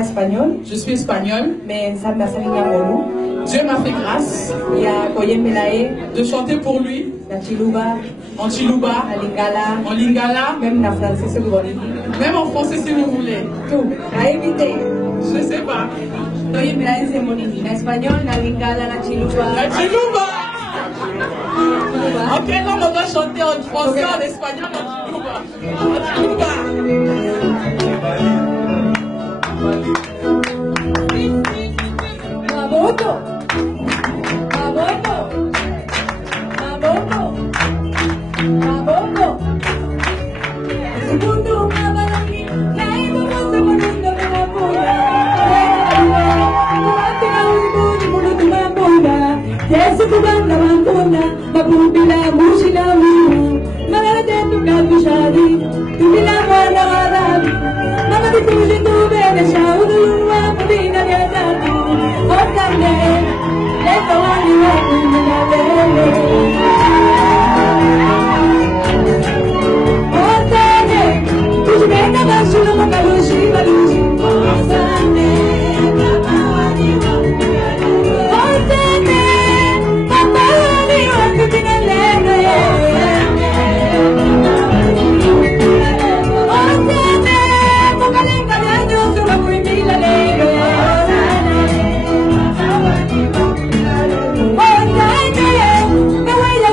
espagnol. Je suis espagnole. Mais ça m'a fait un Dieu m'a fait grâce de chanter pour lui en Chiluba, en Lingala, même en français si vous voulez. Même en français si vous voulez. Tout, à éviter. Je sais pas. En espagnol, en Lingala, en Chiluba. La Chiluba. En quelle langue on doit chanter en français, en espagnol, en Chiluba? En Chiluba. Maboto. Maboto. Maboto. Maboto. Segundo mabalaki, naibu mosa mundo mapunda. Tuatina ulimuni mundo mapunda. Yesu kubanda mapunda, mapunda mushina mu. Magade tukabishari, tubila mwana warabi. Magade tuzi tubele shaudu wa mudina yatatu. Otane, leto wani wa mudina bele. Venga basura makalushi balushi Osane kama wani wa Osane kama wani wa kutina leno Osane mukalenga nyanyo sura kuimila leno Osane kama wani wa Osane kawela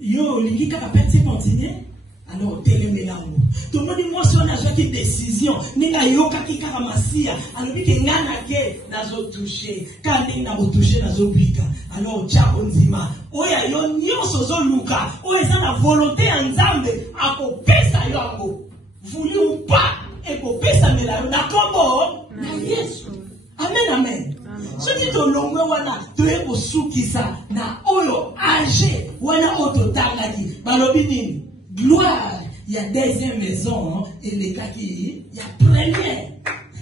Yo, l'ingé kaka pète continuer. Alors, télémé lango. Tout le monde dit, moi, si on a joué une décision, n'enga yo kaki kaka masia. Alors, dit que ngana ke, nazo touché. Quand n'enga bo touché, nazo bika. Alors, tcha onzima. Oya yo, nyonso zo luka. Oya za la volonté en Nzambe, ako pesa yo ango. Voulu ou pas, et ko pesa mela yo. Na kombo, na Yesu. Amen, amen. Soki to longwe wana, to eko sukisa, na oyo age, wana ototangaki. Balobi nini? Gloire, il y a deuxième maison et les kaki, il y a première.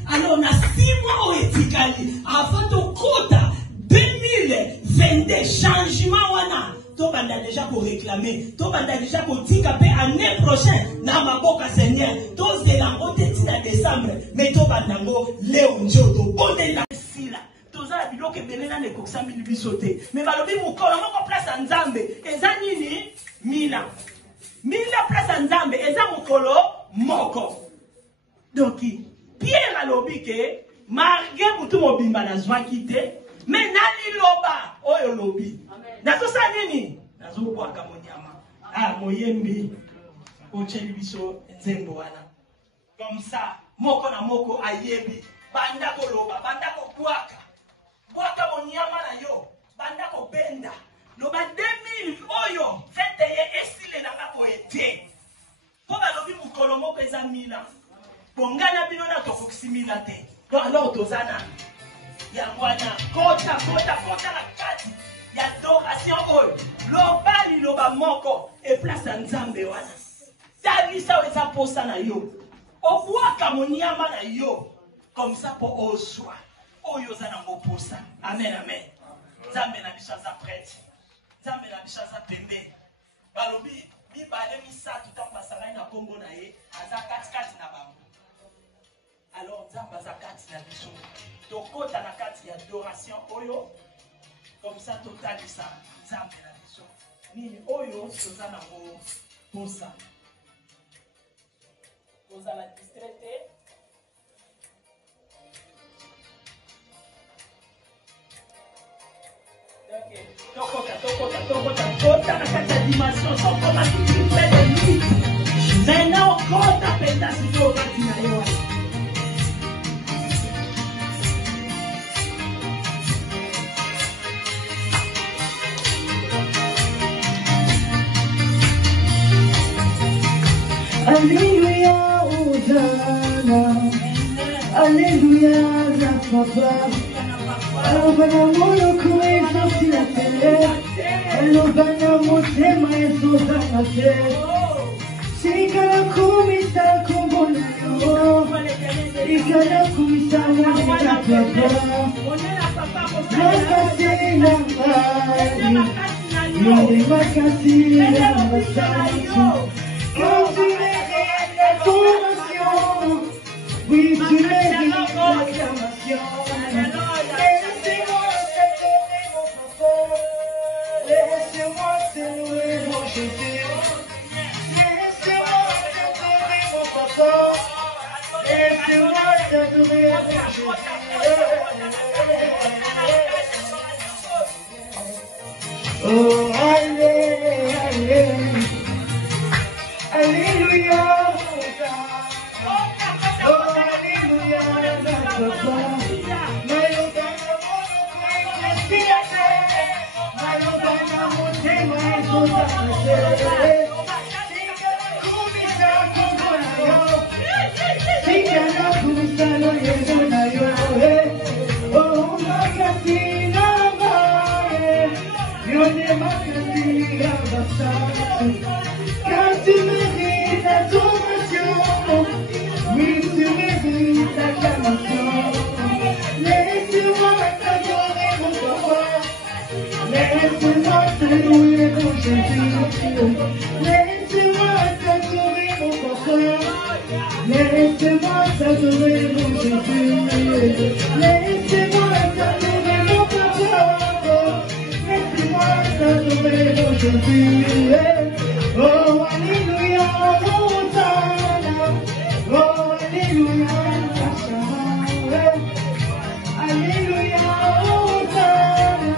Alors, on a 6 mois au Etikali, avant de quota 2022, changement, wana. To banda déjà pour réclamer, to banda déjà pour tikaper année prochaine, na maboka Seigneur, to zelango tetina décembre, mais to bandango, léo njoto, bonde la sila. Toza la bilo ke belela ne koksa mili bisote. Mais balobi mukolo moko place en Nzambe, eza nini? Mila. Mila place Nzambe eza mukolo moko. Donc Pierre alobi ke marge mutu mobimba na zwa kite, mais nani loba oyo lobi. Nazo sa nini? Nazo bwaka monyama. Ah moyembi ocheli biso nzembo wana. Comme ça moko na moko ayebi banda ko loba, banda ko bwaka. Bwaka monyama na yo, banda ko benda. Loba 2000 oyo fete ye esile na ngako ete. Po balobi mukolo moko eza mila. Bongana bino na tofokisi mila te. Donc alors tozana. Yangwana kota la kati. Ya adoration oyo. Loba li loba moko e place Nzambe wana. Talisa weza posa na yo. Obwaka monyama na yo. Comme ça pour oswa. Oyo zana ngoposa. Amen amen. Nzambe na biso za prêtre. Nzambe na biso za pembe. Balobi mibale misatu tapasana na kombo na ye aza kati na bango. Alors Nzambe aza kati na biso. Tokota na kati ya adoration oyo. Comme ça totalisa Nzambe na biso. Nini oyo tozana ngo posa. Posa la distraite. Tokota na kati ya dimension sans comment tu fais des nuits. Maintenant, quand tu appelles ta situation, tu n'as rien. Alléluia, Hosanna. Alléluia, la papa. Alobana moloko ezosi na tele. Alobana motema ezoza na te. Sikala kumisa kombo na yo. Sikala kumisa mwana na papa. Makasi na mbali. Yone makasi na mbali. Quand tu mérites l'adoration, oui tu mérites l'acclamation. Laissez-moi t'adorer mon papa, laissez-moi t'adorer mon Jésus. Laissez-moi t'adorer mon papa, laissez-moi t'adorer mon Jésus. Oh allez, allez. Alléluia, oh alléluia, papa. Malobana moloko ezosi malobana motema ezoza na te. Sikala kumisa kombo na yo, sikala kumisa loyezo na yo. Oh makasi na mbae, yone makasi na basasi. Quand tu mérites l'adoration, oui tu mérites l'acclamation. Laisse-moi t'adorer mon papa, laisse-moi t'adorer mon Jésus. Laisse-moi t'adorer mon papa, laisse-moi t'adorer mon Jésus. Laisse-moi t'adorer mon papa, laisse-moi t'adorer mon Jésus. Oh, alléluia, Hosanna. Oh, alléluia, Hosanna. Alléluia, Hosanna.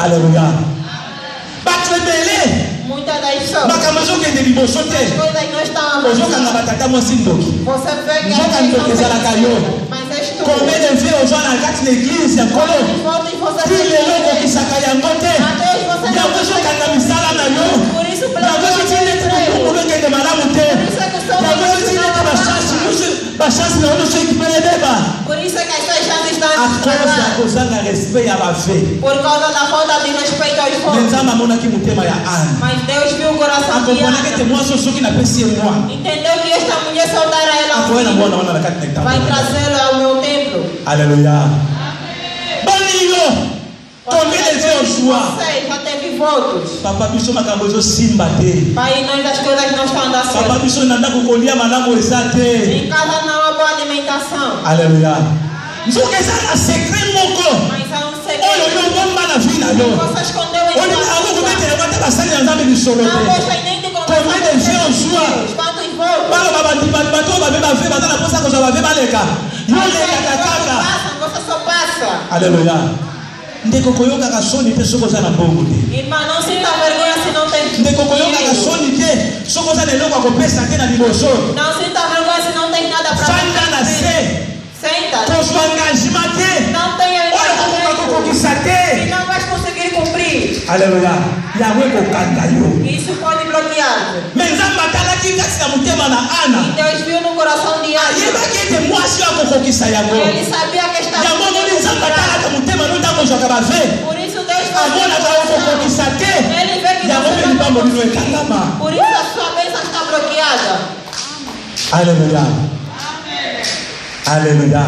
Alléluia. Muitas das pessoas. Bakamazo kende liboso te. As coisas não estão Ozo kanga batata mo sindoki. Você vê que Nzoka ndokeza la kayo. mas é estudo. Combien de fois ozo na kati l'église ya kolo. Ti lelo ko kisaka yango te. Yango zo kanga misala na yo. Yango zo ti nete ko kende malamu te. Yango zo ti nete ba chance na ono ceux qui peut les débat. Por isso é que as suas chances estão A causa da respeito à fé. por causa da falta de respeito aos fortes. Nzamba mona ki mutema ya Ana. Mas Deus viu o coração de Acompanha que tem Ana. moi sou que na pesi moi. Entendeu que esta mulher saudara ela ao Apoia na filho. mona na kati na. Vai trazê-lo ao meu templo. Alléluia. Bonio. Combien de fois choix? Sei, já teve votos. Papa biso makambo zo simba te. Pai, nós as coisas não estão dando Papa certo. biso nanda kukolia malamu esate. Em casa não há boa alimentação. Alléluia. Nzoka eza na secret moko. Mas há um Oyo segredo. yo bomba na vie na yo. Você escondeu em Oli sua ako vida. kubetela kwata basali na nzambe bisolo Não te. gostei nem de conversar Combien de fois com choix? Deus. Quantos votos? Balo bato babe bafe baza na posa kozwa bafe baleka. Yo leka kaka. Você só passa. Alléluia. Ndeko koyoka soni te soko za na bongo te. Irmã, não sinta vergonha se não tem Ndeko koyoka soni te soko za leloko akopesa te na liboso. Não sinta vergonha se não tem nada para Fanda na se. Senta. Kozwa engagement te. Não tenha Oyo kokoka kokokisa te. e não vais conseguir cumprir. Alléluia. Yawe kokanga yo. Isso pode bloquear. Mais nzambe atalaki kati na motema na Ana. E Deus viu no coração de Ana. Ayebaki ete mwasi oyo akokokisa yango. Ele sabia que estava Yango moni nzambe atalaka motema no ntango ozwaka bafe. Por isso Deus faz Amonaka okokokisa te. Ele vê que Yango mpe você não likambo lino vai ekangama. Por isso a sua bênção está bloqueada. Alléluia. Alléluia.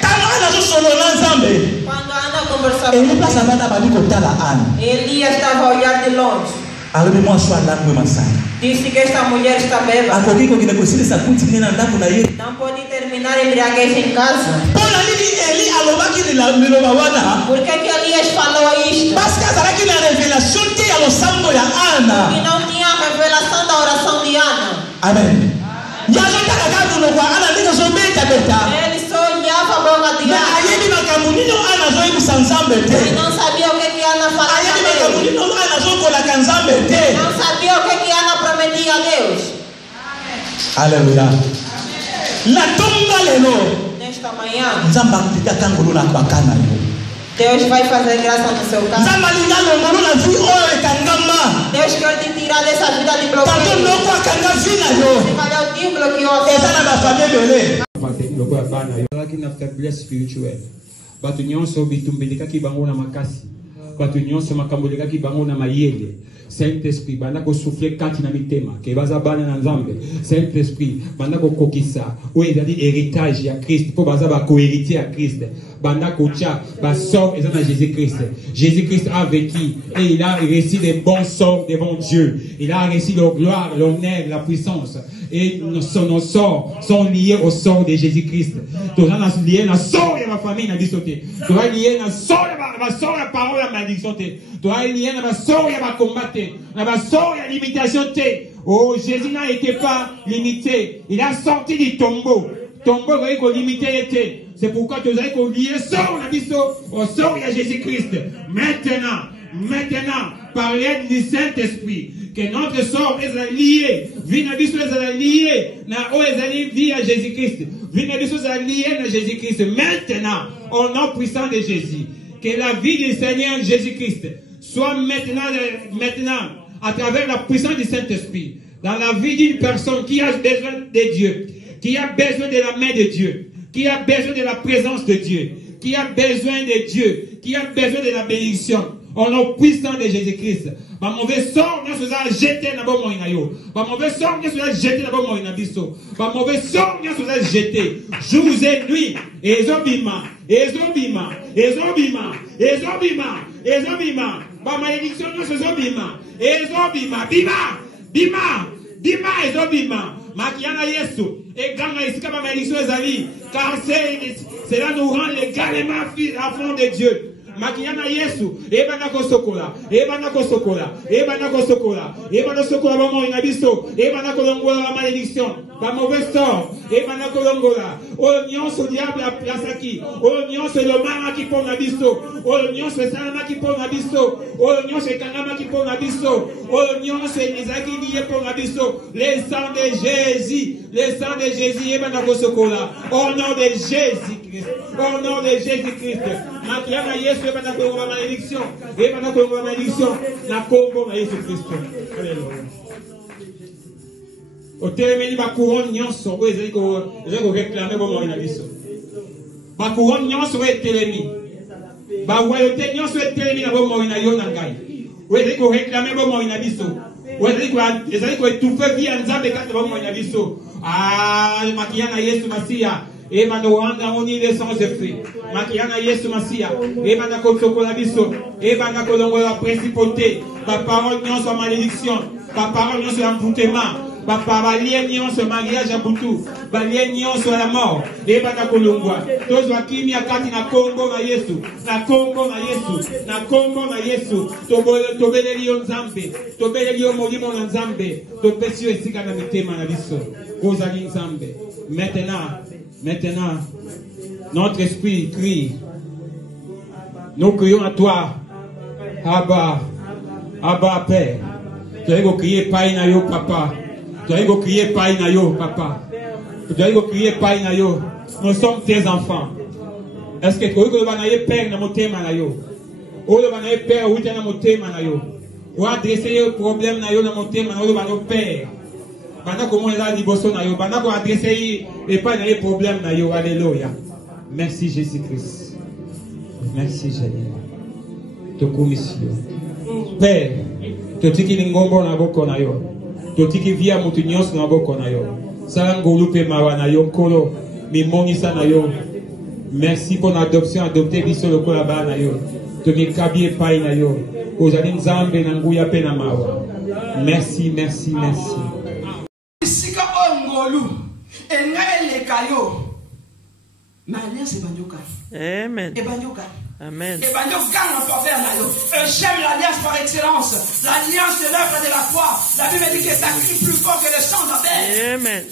Tango Ana azosolola na nzambe. Quando Ana conversava Eli com place Deus, abanda bali kotala Ana. Elias estava a olhar de longe. Alobi mwasi oyo alangwe masanga. Disse que esta mulher está bêbada. Akoki kokende kosilisa kuti nde na ndako na ye. Não pode terminar embriaguez em casa. Mpo na nini Eli alobaki liloba wana? Por que que Elias falou isto? Parce que azalaki na révélation te ya losambo ya Ana. Que não tinha a revelação da oração de Ana. Amen. Yazotaka kaka monoko ya Ana ndenge azobeta-beta. Ele só olhava a boca de Mais Ana. ayebi makambo nini oyo Ana azoyebisa nzambe Ele te. não sabia o que que Ana falava Ayebi a makambo Deus. nini oyo Ana azokolaka nzambe te. Não sabia o que que Ana prometia a Deus. Alléluia. Na tonga lelo Nesta manhã, nzambe akotika ngolo na bakana yo. Deus vai fazer graça no seu caso. Nzambe alinga longolo na vi oyo ekangama. Deus quer te tirar dessa vida de Tanto bloqueio. loko akanga vi na yo. Se calhar o Deus bloqueou a Eza vida. na bafamie ebele. lokola bana ezalaki na faiblesse spirituelle bato nyonso bitumbelekaki bango na makasi bato nyonso makambo elekaki bango na mayele Saint-Esprit banda kosouffle kati na mitema ke baza bana na nzambe Saint-Esprit banda kokokisa oyo ezali héritage ya Christ mpo baza bakohéritier ya Christ banda kotia basort eza na Jésus-Christ. Jésus-Christ a vécu et il a reçu des bons sorts devant Dieu. Il a reçu la gloire, l'honneur, la puissance. Et nos sorts sont liés au sort de Jésus-Christ. Tu as lié la sort de ma famille, na bisoté. Tu as lié la sort de la parole, la malédiction. Tu as lié la sort de ma combat, la sort de la limitation. Oh, Jésus n'a été pas limité. Il a sorti du tombeau. Tombeau, il limité. C'est pourquoi tu as lié sort la biso au sort de Jésus-Christ. Maintenant, par l'aide du Saint-Esprit, que notre sort est lié, Vinabiso est lié, vie à Jésus-Christ, Vinabiso est lié à Jésus-Christ. Maintenant, au nom puissant de Jésus, que la vie du Seigneur Jésus-Christ soit maintenant, à travers la puissance du Saint-Esprit, dans la vie d'une personne qui a besoin de Dieu, qui a besoin de la main de Dieu, qui a besoin de la présence de Dieu, qui a besoin de Dieu, qui a besoin de la bénédiction. Au nom puissant de Jésus-Christ. Ma mauvais sort, nous sommes jetés dans le monde. Ma mauvais sort, nous sommes jetés dans le monde. Ma mauvais sort, nous sommes jetés. Jour et nuit. Ezobima. Ma malédiction, nous sommes Ezobima. Bima, Ezobima. Makiana Yesu. Et Ganga ici, ma malédiction, Ezali. Car cela nous rend légalement enfants de Dieu. Makiana Yesu, Ebanako Sokola, Bamo Inabiso, Ebanako Longola la malédiction, la mauvaise sort, Ebanako Longola, Oignon ce diable à Plasaki, Oignon c'est le mara qui pond Nabiso, Oignon c'est Salama qui pond Nabiso, Oignon c'est Kanama qui pond Nabiso, Oignon c'est Isaki qui pond Nabiso, les sangs de Jésus, Ebanako Sokola, au nom de Jésus-Christ, au nom de Jésus-Christ, Makiana Yesu. La malédiction, et maintenant que la malédiction, la combo de Jésus-Christ. Alléluia. Au téléméni, ma couronne, nyonso, vous avez réclamé bon moyen biso. Ma couronne, nyonso, est télémi. Ma royauté, nyonso, est télémi, na bon moyen yo nangai. Vous avez réclamé bon moyen biso. Vous avez étouffé vie en Zambé quand bon moyen biso. Ah, makiana Yesu Masia. Et Manowanda, on y les sans effet. Makiana Yesu Masia. Et Manakotoko la biso. Et Manakolongo la principauté. Ma parole, nyonso, malédiction. Ma parole, nyonso, envoûtement. Papa, lien ce mariage à Boutou, lien sur la mort, et bata kolongwa. Tous wakimi akati na Congo na Yesu, na Congo na Yesu, na Congo na Yesu. Tobele lion Nzambe, tobele lion molimo na Nzambe, topesio esika na mitema na biso. Ozali Nzambe. Maintenant, notre esprit crie. Nous crions à toi, Abba, Père. Tu as crié Pai na yo, Papa. Tu dois crier Pai na yo, papa. Tu dois crier Pai na yo. Nous sommes tes enfants. Est-ce que tu as père na motema na yo? Ou tu as père ou tu na motema na yo? Ou adresser le problème na yo na motema na yo ba père. Bana comment il a liboso na yo? Bana ko adresser et pas na problème na yo. Alléluia. Merci Jésus-Christ. Merci Jésus. To commission. Père, tu dis qu'il ngombo na boko na yo. Totiki via mutu nyonso na boko na yo. Sala ngolu pe mawa na yo nkolo mi monisa na yo. Merci pour l'adoption, adopter biso lokola ba na yo. Tomi kabie pai na yo. Ozali Nzambe na nguya pe na mawa. Merci. Sika ngolu engele kayo. Ma alliance banyoka. Amen. Banyoka. Amen. Et j'aime l'alliance par excellence. L'alliance de l'œuvre de la croix. La Bible dit que ça crie plus fort que le sang d'Abel. Amen.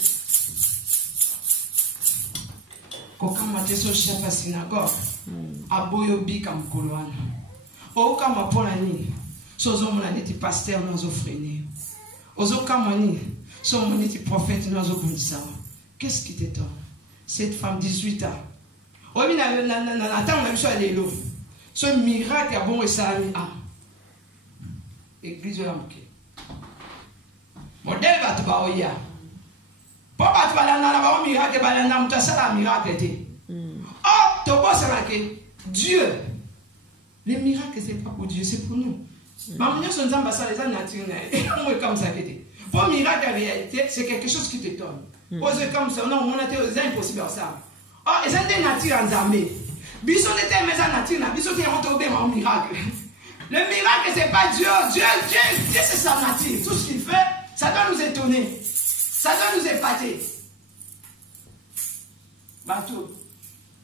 Quand on est chef à synagogue, à Boyobi comme Koloana. Au Kama Polani, Sozo Monaniti pasteur nous offrene. Ozo Kamani, son moniti prophète nous offrene. Qu'est-ce qui t'étonne? Cette femme 18 ans. Oui, mais attends, même ça, elle est là. Ce miracle a bon et ça a mis à. Église de l'Amérique. Modèle va te baoya. Papa, tu vas là, un miracle, tu vas là, tu vas miracle. Oh, tu vois, c'est que Dieu. Les miracles, ce n'est pas pour Dieu, c'est pour nous. Maman, nous sommes ambassadeurs, les gens naturels. On est comme ça. Pour miracle, la réalité, c'est quelque chose qui t'étonne. C'est comme ça, non, on a été impossible à ça. Oh, et c'est des natures en Zambie. Bisson était mais en nature, Bisson est retombé en miracle. Le miracle, c'est pas Dieu. Dieu, c'est sa nature. Tout ce qu'il fait, ça doit nous étonner. Ça doit nous épater. Bateau.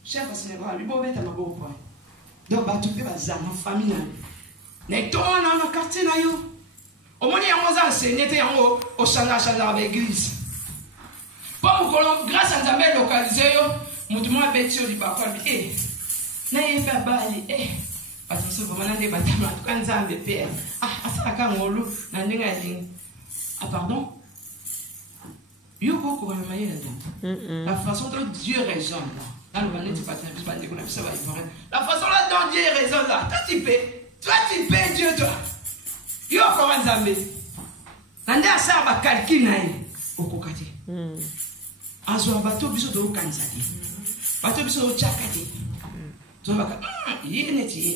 Chef, c'est un lui, bon, à ma bon point. Donc, bateau, fait ma famille. Mais toi, on a un quartier là, yo. Au moins, il y a un enseigné, il y a un au changa avec l'église. Grâce à Zambé localisé, Moutouma Betio di Papa, Naye Babali, parce que vous m'avez battu quand Zambé père. Ah, ça a molo, Nandingaling. Ah, pardon? Yoko Koramaya, la façon dont Dieu raisonne là. Là, nous allons pas ça va être vrai. La façon dont Dieu raisonne là. Toi, tu paies Dieu, toi. Yoko Zambé. Nanda ça va calculer. Au Kokati. Azo bateau biso do kansaki. Bateau biso do chakati. Zo baka yene ti.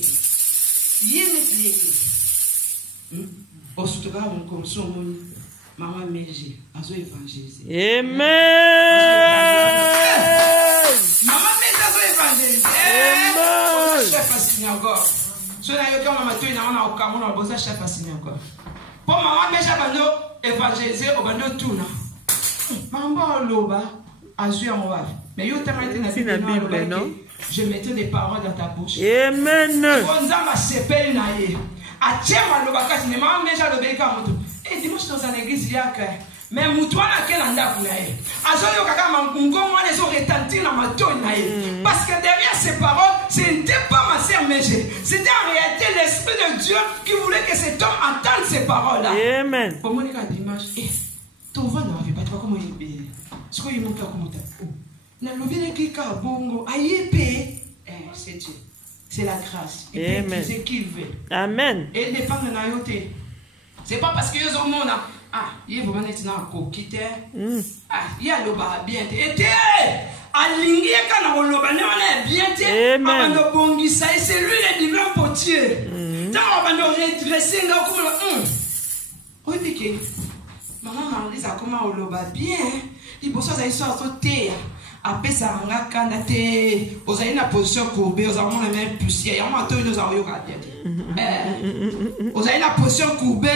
Osutoka on comme son moni. Maman Méji, azo évangéliser. Amen. Maman Méji azo évangéliser. Amen. Chef à synagogue. Cela yo comme maman toi na au Cameroun on bossa chef à synagogue. Pour maman Méji bando évangéliser au bando tout na. Maman Loba a joué en roi. Mais yo t'as été na Bible, non? Je mettais des paroles dans ta bouche. Amen. On a sepel naïe. A tiens Loba quand ne maman Méji le béka moto. Et dimanche dans une église il y a que mais moutoua na quel anda naïe. A joué yo kaka mangungo moi les ont retenti na ma tonne naïe. Parce que derrière ces paroles, ce n'était pas ma sœur Méji. C'était en réalité l'esprit de Dieu qui voulait que cet homme entende ces paroles là. Amen. Pour moi dimanche ton vent n'avait pas toi comment il est. Ce qu'il monte comme ça. Na lobine qui ka bongo ayepe c'est Dieu. C'est la grâce. Amen. C'est qui veut. Amen. Et dépend de nayote. C'est pas parce que yo zo mona Ah, il est vraiment maintenant coquille. Ah, il y a le bar bien. Et alingué quand on le bien. Amen. C'est lui le divin potier. Tant on va redresser là comme oui, piqué. Maman m'a dit ça comment on le bat bien. Il faut ça ça sauter. Après ça on a candidaté. Vous avez une position courbée, vous avez la même poussière. On a tout nous avons vous avez la position courbée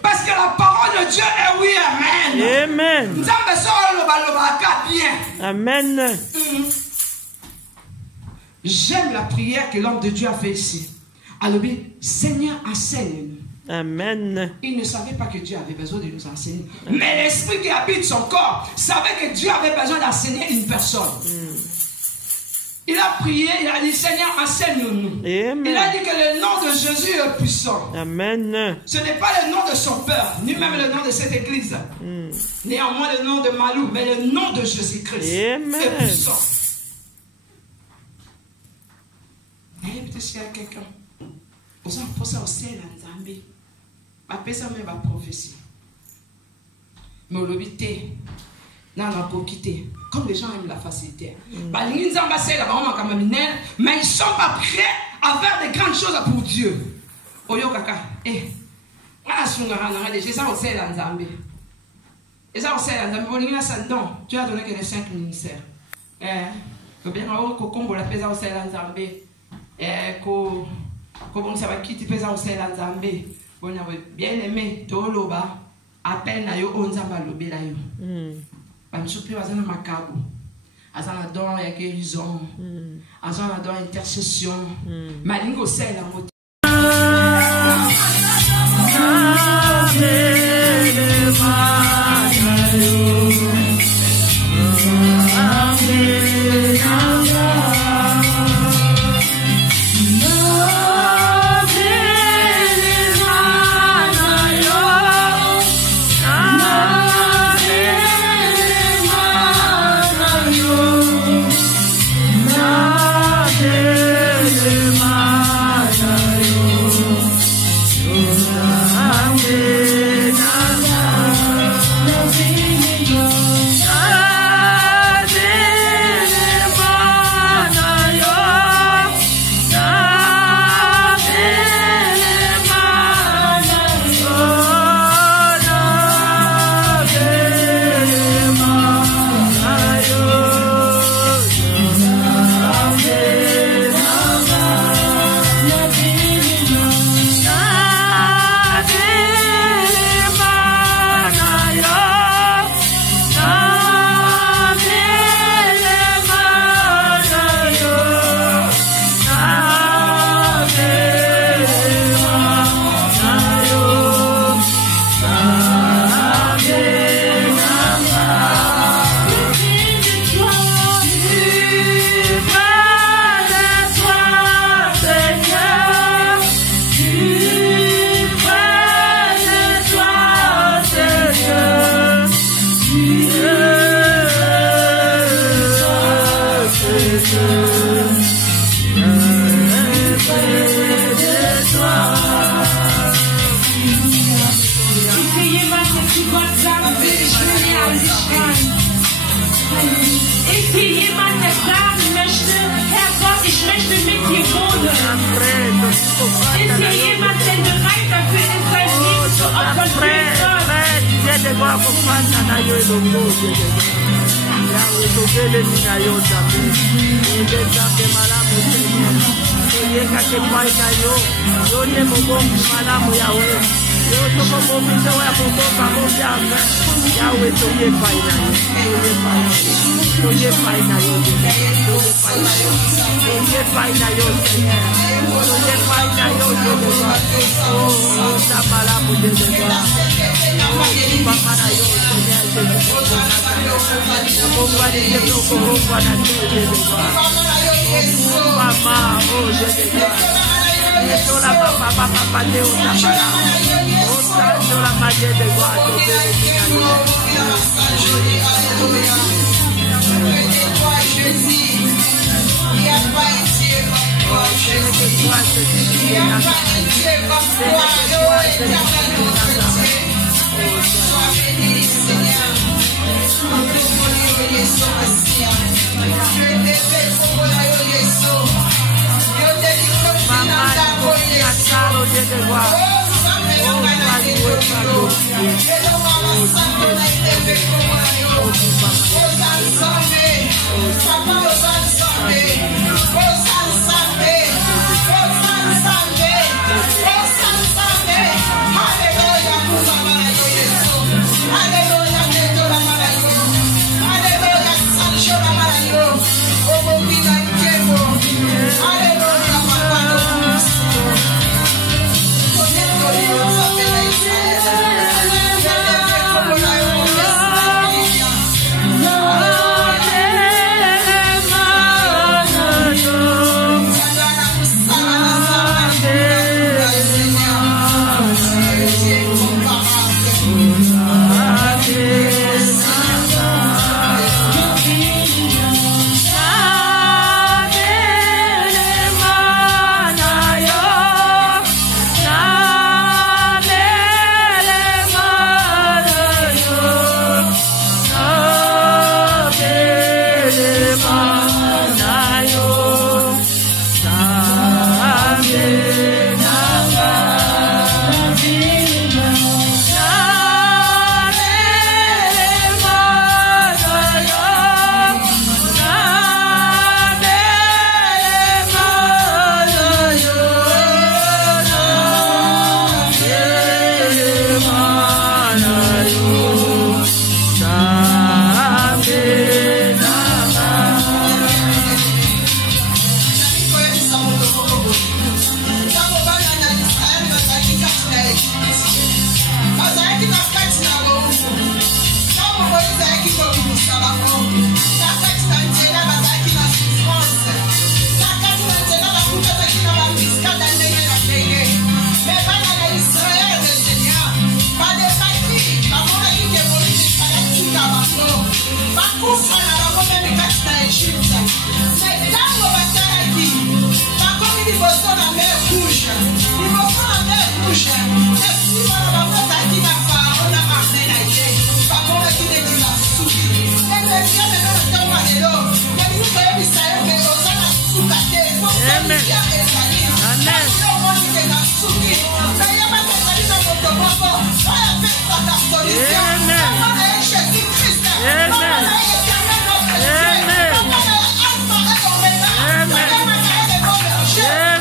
parce que la parole de Dieu est oui, amen. Amen. Nous avons besoin le bat bien. Amen. J'aime la prière que l'homme de Dieu a fait ici. Alors, Seigneur, enseigne. Amen. Il ne savait pas que Dieu avait besoin de nous enseigner. Mais l'esprit qui habite son corps savait que Dieu avait besoin d'enseigner une personne. Il a prié, il a dit Seigneur, enseigne-nous. Il a dit que le nom de Jésus est puissant. Amen. Ce n'est pas le nom de son père, ni même le nom de cette église. Néanmoins le nom de Malou, mais le nom de Jésus-Christ est puissant. Peut-être qu'il y a quelqu'un. Vous avez posé au ciel en Zambie. Après ça, même la prophétie. Mais au lobité, dans la coquité, comme les gens aiment la facilité. Mais ils ne sont pas prêts à faire de grandes choses pour Dieu. Oyo kaka, c'est ça au ciel en Zambie. Et ça au ciel en Zambie, tu as donné que les 5 ministères. Bien, on la pesa au ciel en Zambie. Comment ça va quitter pesa au ciel en Zambie. Bien aimé, Toloba, appelle na yo onzamba lobe la yo. Bamsupi bazana makabu. Azana don ya guérison. Azana don intercession. Malingo ciel en mot.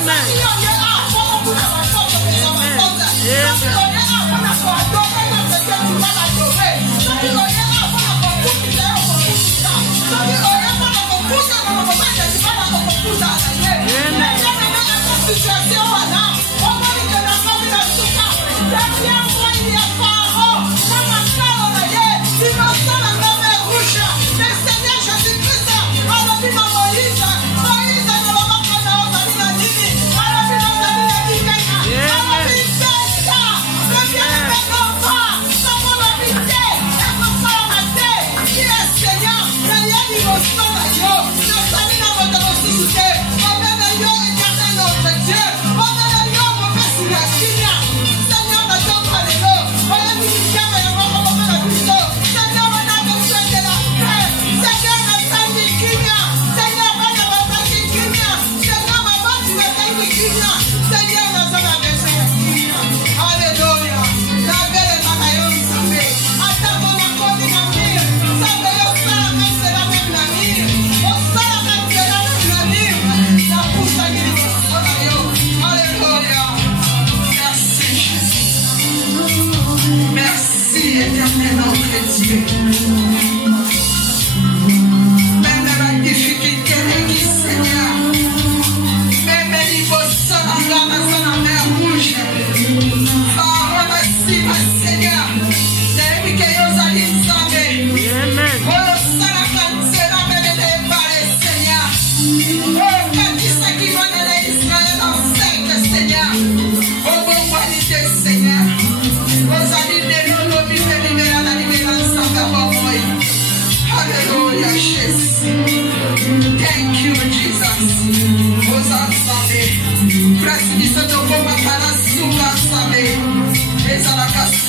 Amen.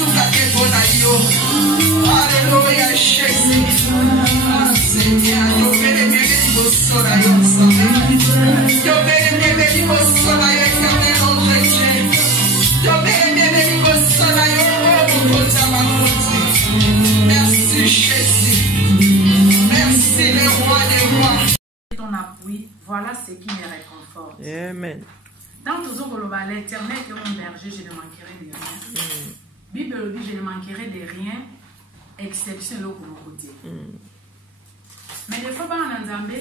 suka te bona yo. Alléluia, Jésus. Ah, Seigneur, yo bene bene bosora yo sama. Yo bene bene bosora yo éternel ange Dieu. Yo bene bene bosora yo bokota bakoti. Merci Jésus. Merci le roi des rois. Ton appui, voilà ce qui me réconforte. Amen. Dans tout ce que l'Éternel est mon berger, je ne manquerai de rien. Bible dit, je ne manquerai de rien, exception là pour mon côté. Mais des fois, en Nzambe,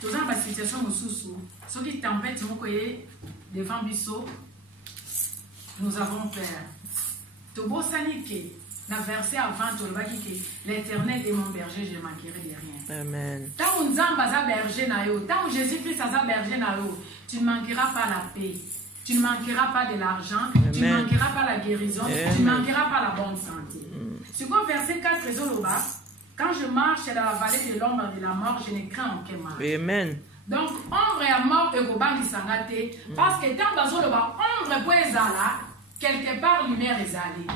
tout dans la situation sous ceux qui tempêtent, devant Bisso, nous avons peur. Tout beau sanique, la verset avant, tout le bas qui l'Éternel est mon berger, je ne manquerai de rien. Amen. Tant que Nzamba a berger na yo, tant que Jésus-Christ a berger na yo, tu ne manqueras pas la paix, tu ne manqueras pas de l'argent, tu ne manqueras pas la guérison, tu ne manqueras pas la bonne santé. Sur quoi verset 4 Zoloba, quand je marche dans la vallée de l'ombre de la mort, je ne crains aucun mal. Amen. Donc, ombre et mort et goban qui s'engagent, parce que tant que Zoloba, ombre pour ezala, quelque part lumière est allée.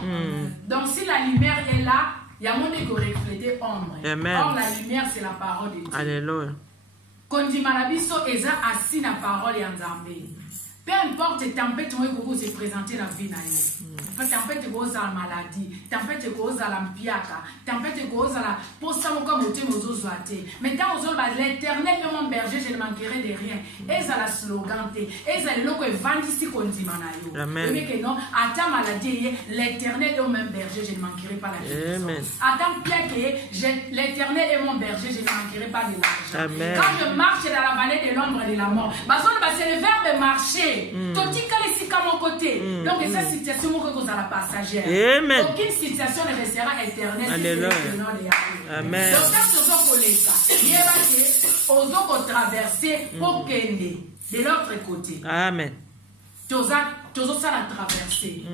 Donc, si la lumière est là, il y a mon égo reflété ombre. Or, la lumière, c'est la parole de Dieu. Alléluia. Quand dit Marabiso, Eza assis la parole et en Zambé. Peu importe les tempêtes qui se présenter dans la vie. Tempête qui cause la maladie, tempête qui cause la mpiaka, tempête qui cause la posta comme au thème aux autres. Mais dans l'éternel est mon berger, je ne manquerai de rien. Et ça la slogan, et ça le loco est vendu si qu'on dit manayo. Amen. Mais que non, à ta maladie, l'éternel est mon berger, je ne manquerai pas la guérison. À ta piaka, l'éternel est mon berger, je ne manquerai pas de l'argent. Quand je marche dans la vallée de l'ombre et de la mort, c'est le verbe marcher. Totika les sika mon côté. Donc, cette situation, à la passagère. Amen. Aucune situation ne restera éternelle. Alléluia. Amen. Donc, quand on va traverser pour Kende de l'autre côté. Amen. Toujours ça la traversée.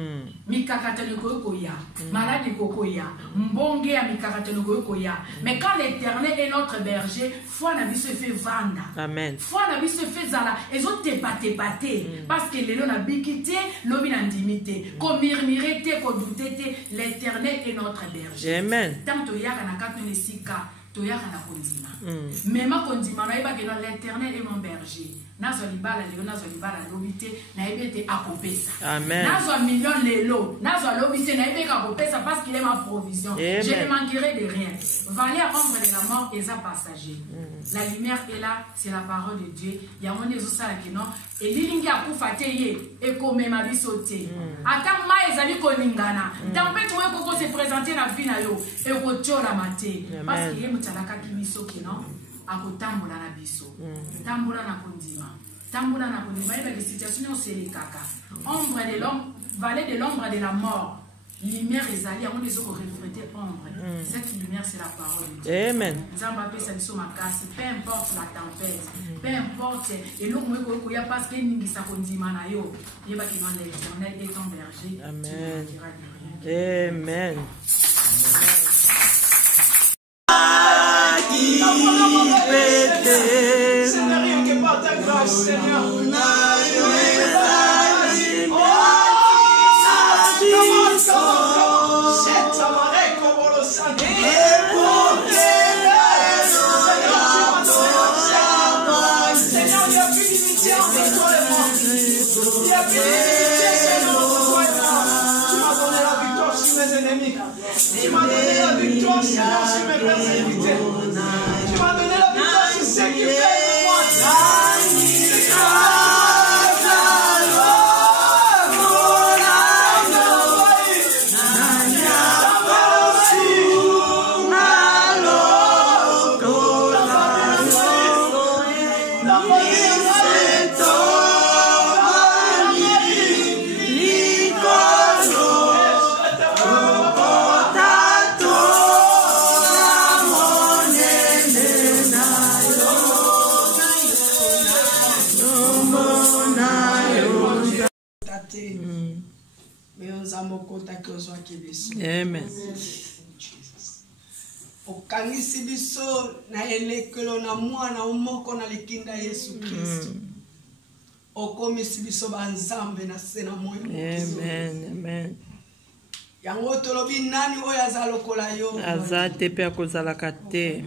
Mikakatene koya, malade koya, mbonge ya mikakatene koya. Mais quand l'Éternel est notre berger, foi na vie se fait vendre. Amen. Foi na vie se fait zala. Et autres te pate. Parce que les na bikité, l'homme n'intimité. Qu'on murmuré, qu'on douté, l'Éternel est notre berger. Amen. Tant que yaka na katene sika, to yaka na kondima. Même kondima na iba que l'Éternel est mon berger. Nazo libala lelo nazo libala lobité na ebete akopesa. Amen. Nazo million lelo nazo lobité na ebeka akopesa parce qu'il est ma provision. Amen. Je ne manquerai de rien. Vallée à ombre de la mort est passager. La lumière est là, c'est la parole de Dieu. Il y a mon ezosala qui non et lilingi akufa te ye et comme ma bisoté. Ata ma ezali koningana. Tempête we koko se présenter na vie na yo et ko tchola maté parce qu'il est mutalaka kibiso qui non akotambola na biso. Tambola na kondima. Tambola na kondima et la situation c'est les kaka. Ombre de l'ombre, vallée de l'ombre de la mort. Lumière est allée, on les a reflété ombre. Cette lumière, c'est la parole de Dieu. Amen. Peu importe la tempête, peu importe, et l'eau, il y a parce qu'il y a ça qu'on dit, Manayo, il y a l'éternel est ton berger. Amen. Amen. Seigneur, rien que par ta grâce, Seigneur. Tu m'as donné la victoire, Seigneur, sur mes persécutés. Tu m'as donné la victoire sur ceux qui veulent de moi. Amen. Okangisi biso na elekelo na mwana umoko na likinda Yesu Kristo. Okomisi biso banzambe na sena moyo. Amen. Amen. yango tolobi nani oyo aza lokola yo aza te mpe akozalaka te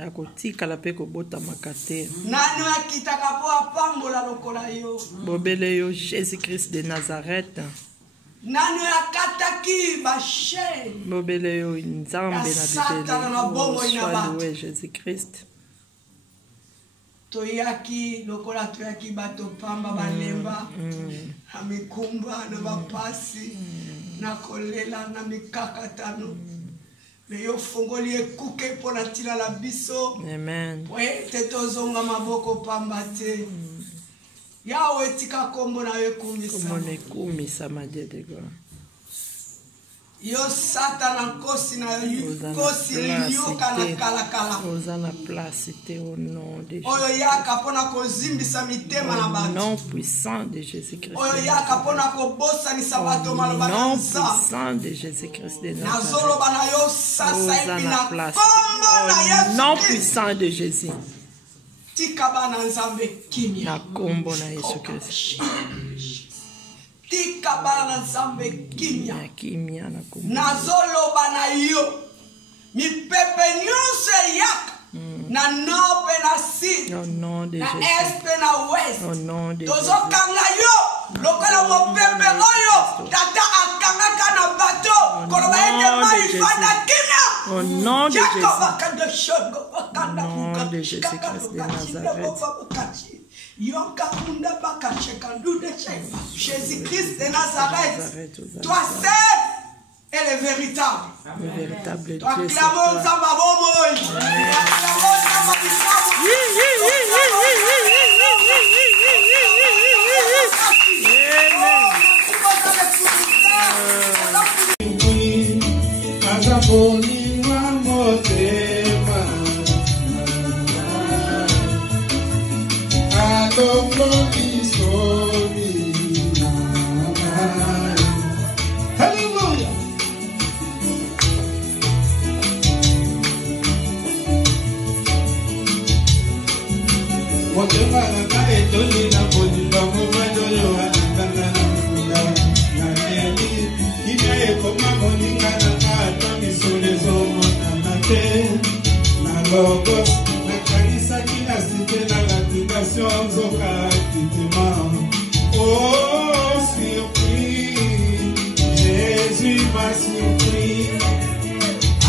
akotikala mpe kobotamaka te nani oyo akitaka mpo apambola lokola yo bobele yo Jésus-Christ de Nazareth nani oyo akataki basheni bobele yo nzambe na bibele sois loué Jésus-Christ toyaki lokola toyaki bato pamba balemba na mikumba na bapasi na kolela na mikakatano me yo fongoli ekuke mpo na ntina na biso po ete tozonga maboko pamba te yawe tika kombo na yo ekumisama yo satana nkosi na nkosi liyoka na kalakala oza na place te au nom de oyo yaka mpona kozimbisa mitema na bato nom puissant de Jésus-Christ oyo yaka mpona kobosanisa bato maloba na nza puissant de Jésus-Christ de Nazareth nazoloba na yo sasa epi na kombo na Yesu nom puissant de Jésus tika bana nzambe kimia na kombo na Yesu Christ tika bana nzambe kimia na kombo nazoloba na yo mipepe nyonso eyaka na nord pe na sud na est pe na west tozokanga yo lokola mopepe oyo tata akangaka na bato koloba ete mai fanda kimia au nom de Jésus nom de Jésus-Christ de Nazareth Jésus-Christ de Nazareth, toi seul est le véritable. Le véritable Dieu. Toi clamons Zamba Bomoy. Hallelujah. Oh, surpris, Jésus m'a surpris,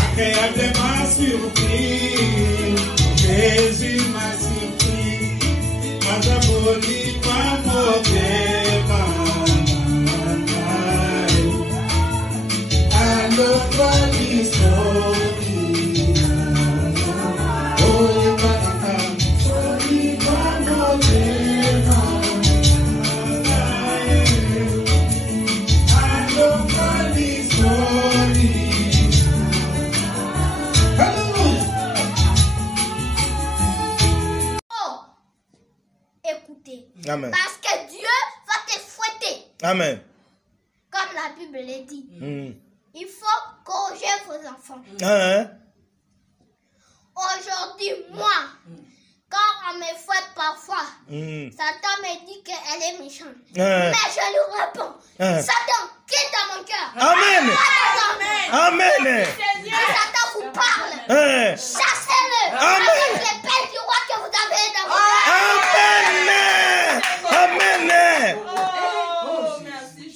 agréablement surpris, Jésus m'a surpris, m'a aboli, m'a moqué, Amen. Parce que Dieu va te fouetter. Amen. Comme la Bible le dit. Il faut corriger vos enfants. Aujourd'hui, moi, quand on me fouette parfois, Satan me dit qu'elle est méchante. Mais je lui réponds, Satan, quitte mon cœur. Amen. Amen. Satan vous parle. Chassez-le. Avec les pelles du roi que vous avez dans vos Amen. Amen.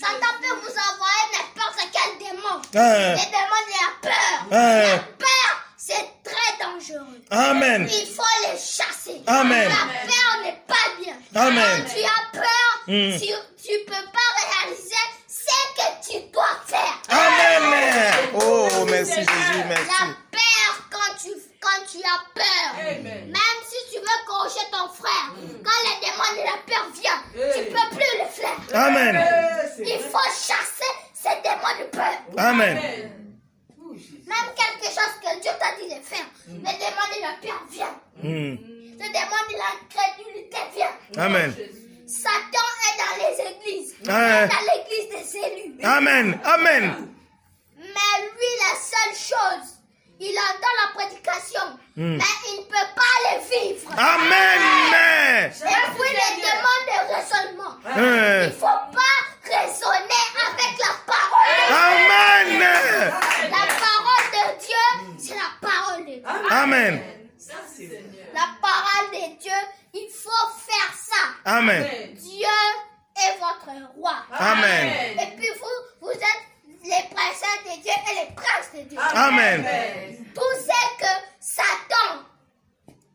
Satan peut vous envoyer n'importe quel démon. Les démons de la peur. La peur, c'est très dangereux. Amen. Il faut les chasser. Amen. La peur n'est pas bien. Amen. Quand tu as peur, tu ne peux pas réaliser ce que tu dois faire. Amen. Oh, merci Jésus, merci. La peur, quand tu as peur, même si tu veux corriger ton frère, quand les démons de la peur viennent, tu ne peux plus le faire. Amen. Il faut chasser ces démons de peur. Amen. Même quelque chose que Dieu t'a dit de faire, les démons de la peur viennent. Les démons de l'incrédulité viennent. Amen. Satan est dans les églises. Dans l'église des élus. Amen. Amen. Mais lui, la seule chose, il entend la prédication, mais il ne peut pas les vivre. Amen. Et puis les demandes de raisonnement. Il ne faut pas raisonner avec la parole. Amen. Amen. La parole de Dieu, il faut faire ça. Amen. Dieu est votre roi. Amen. Et puis vous êtes les princesses de Dieu et les princes de Dieu. Amen. Tout ce que Satan,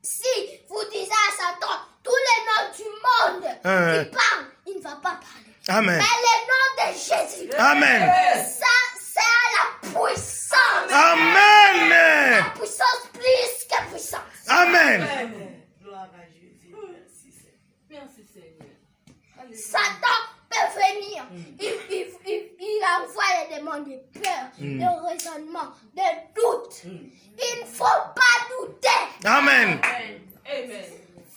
si vous disiez à Satan, tous les noms du monde qui parlent, il ne va pas parler. Amen. Mais le nom de Jésus, Amen. ça c'est la puissance. Amen. La puissance plus que puissance. Amen. Satan peut venir. Il envoie les démons de peur, de raisonnement, de doute. Il ne faut pas douter. Amen.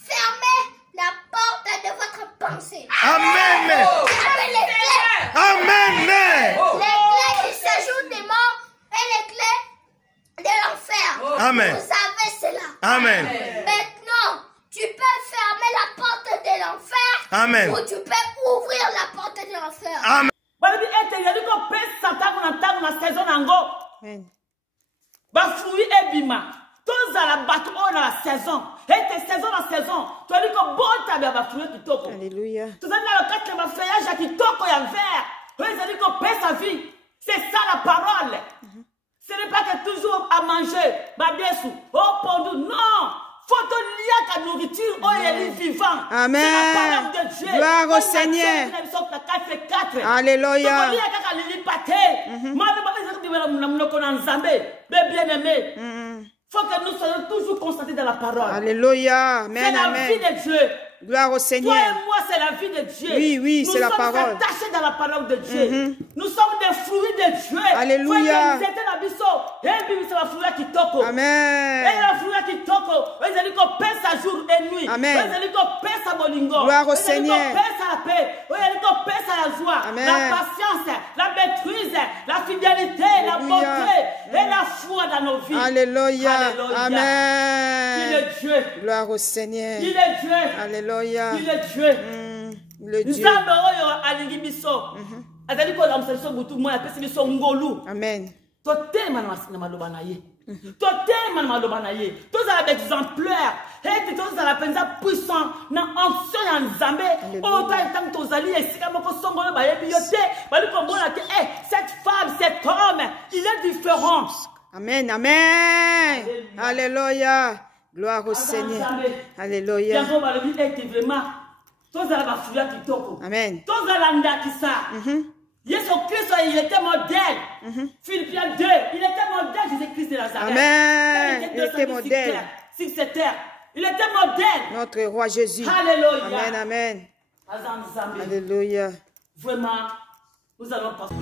Fermez la porte de votre pensée. Amen. Fermez les clés. Amen. Les clés du séjour des morts et les clés de l'enfer. Amen. Vous savez cela. Amen. Maintenant, tu peux fermer la porte de l'enfer. Amen. Ou tu peux ouvrir la porte de l'enfer. Amen. Bafui ebima tozala bato oyo na saison ete saison na saison toali ko bota ba bafui kitoko. Alléluia. Tozali na lokati ya bafeuillage ya kitoko ya vert oyo ezali ko pesa vie. C'est ça la parole. Ce n'est pas que toujours à manger badesu au pondu, non. Faut te lier à la nourriture oyo est vivant. Amen. C'est la parole de Dieu. Gloire au Seigneur. Alléluia. Faut que nous soyons toujours constatés dans la parole. Alléluia. Amen. C'est la vie de Dieu. Gloire au Seigneur. Toi et moi, c'est la vie de Dieu. Oui, oui, c'est la parole. Nous sommes attachés dans la parole de Dieu. Nous sommes des fruits de Dieu. Alléluia. Amen. Amen. Gloire au Seigneur. Amen. La patience, la maîtrise, la fidélité, la bonté et la foi dans nos vies. Alléluia. Amen. Il est Dieu. Gloire au Seigneur. Il est Dieu. Alléluia. Il est Dieu. Le Dieu. Amen. Tous les exemplaires, et tous les puissants, dans l'onction en Zambé, cette femme, cet homme, il est différent. Amen, amen. Alléluia. Gloire au Seigneur. Alléluia. Amen. Jésus-Christ, il était modèle. Philippiens 2, il était modèle, Jésus-Christ de Nazareth. Amen. Il était modèle. Sur cette terre. Il était modèle. Notre roi Jésus. Alléluia. Amen, amen. Alléluia. Vraiment, nous allons passer.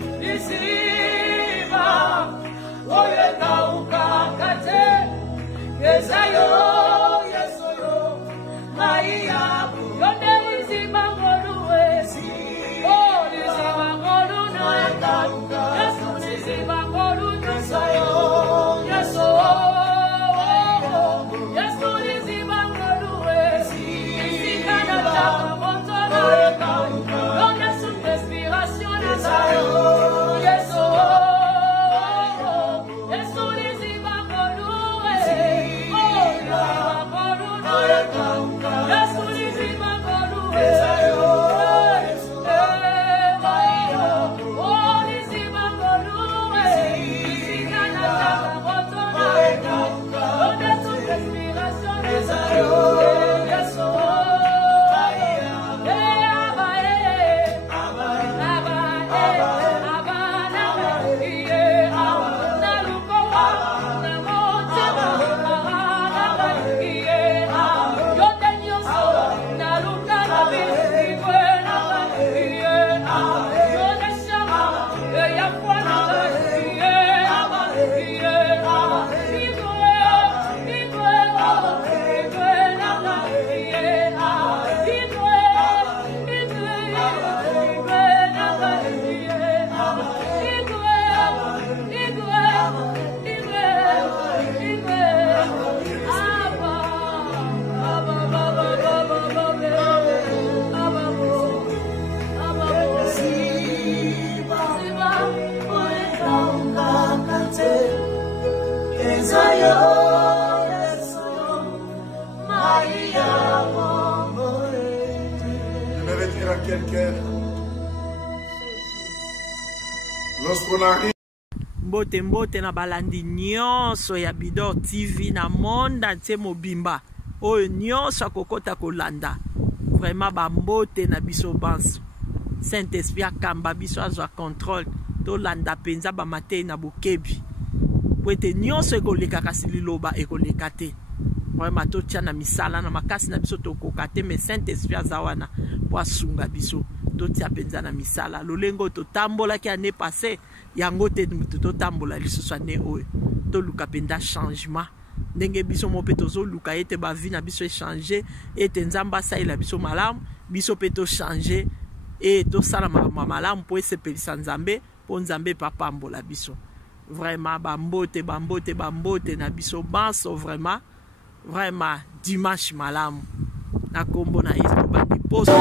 quelqu'un. Lorsqu'on arrive. Mbote mbote na balandi nyonso ya Bidor TV na monde entier mobimba. Oyo nyonso akokota kolanda. Vraiment ba mbote na biso banso. Saint-Esprit akamba biso azwa contrôle. To landa penza ba matei na bokebi. Wete nyonso ekoleka kasi liloba ekoleka te. Vraiment to tia na misala na makasi na biso to kokate mais Saint-Esprit azawana po asunga biso. To tia penza na misala. Lolengo to tambola ki ane passé. Yango te to tambola lisusu ane oyo. To luka penda changement. Ndenge biso mope tozo luka ete ba vie na biso changer ete nzamba saila biso malamu biso pe to changer et to sala malamu po esepelisa nzambe po nzambe papa mbola biso. Vraiment bambote na biso banso vraiment dimanche malamu na kombo na Yesu bandi poso.